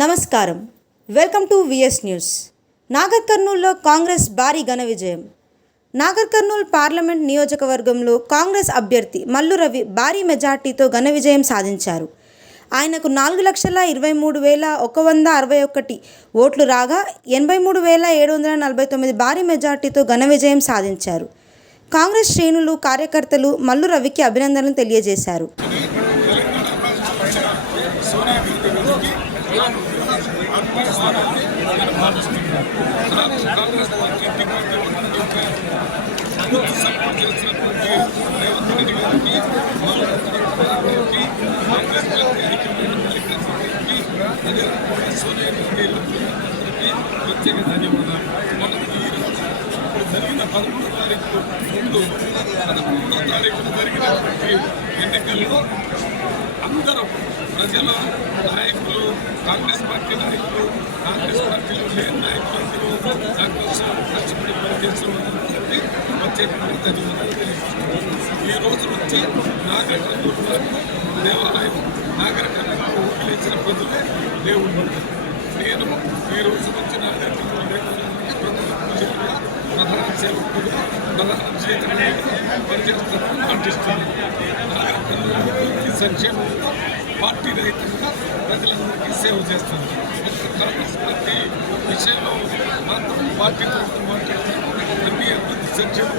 నమస్కారం. Welcome to VS news. Nagar కర్నూల్లో కాంగ్రెస్ భారీ ఘన విజయం. నాగర్ కర్నూల్ పార్లమెంట్ నియోజకవర్గంలో కాంగ్రెస్ అభ్యర్థి మల్లు రవి భారీ మెజార్టీతో ఘన విజయం సాధించారు. ఆయనకు నాలుగు లక్షల ఇరవై మూడు వేల ఒక వంద అరవై ఒకటి ఓట్లు రాగా ఎనభై మూడు వేల ఏడు వందల నలభై తొమ్మిది భారీ మెజార్టీతో ఘన విజయం సాధించారు. కాంగ్రెస్ శ్రేణులు కార్యకర్తలు మల్లు రవికి అభినందనలు తెలియజేశారు. కాంగ్రెస్ పార్టీ టికెట్ పూర్తి సపోర్ట్ చేసినటువంటి రేవంత్ రెడ్డి గారికి గారికి కాంగ్రెస్ పార్టీ ఐక్యమైన మల్లికార్జున గారికి అదేవిధంగా సోనియా గాంధీ అందరికీ ప్రత్యేక ధన్యవాదాలు మనకు ఈ రోజు ఇప్పుడు జరిగిన పదమూడో తారీఖు ముందు పదమూడో తారీఖున జరిగినటువంటి ఎన్నికల్లో అందరూ ప్రజలు నాయకులు కాంగ్రెస్ పార్టీ నాయకులు కాంగ్రెస్ పార్టీలో లేని నాయకులందరూ దానికోసం కష్టపడి పనిచేసిన వాళ్ళందరికీ ప్రత్యేకంగా ధన్యవాదాలు ఈ రోజు నుంచి నాగర దేవాలయం నాగర కర్నూలు ఊపిలించిన ప్రజలే దేవుడు నేను ఈ రోజు నుంచి నాగర దేవాలయానికి ప్రధాన పూజలుగా ప్రధాన సేవకుడుగా ప్రధాన పనిచేస్తానని అభివృద్ధి పార్టీ రహితంగా ప్రజలందరికీ సేవ చేస్తుంది. ఒక్క కాంగ్రెస్ పార్టీ విషయంలో మాత్రం పార్టీ ప్రభుత్వం మాట్లాడతాను ఎంపీ అభివృద్ధి సంక్షేమం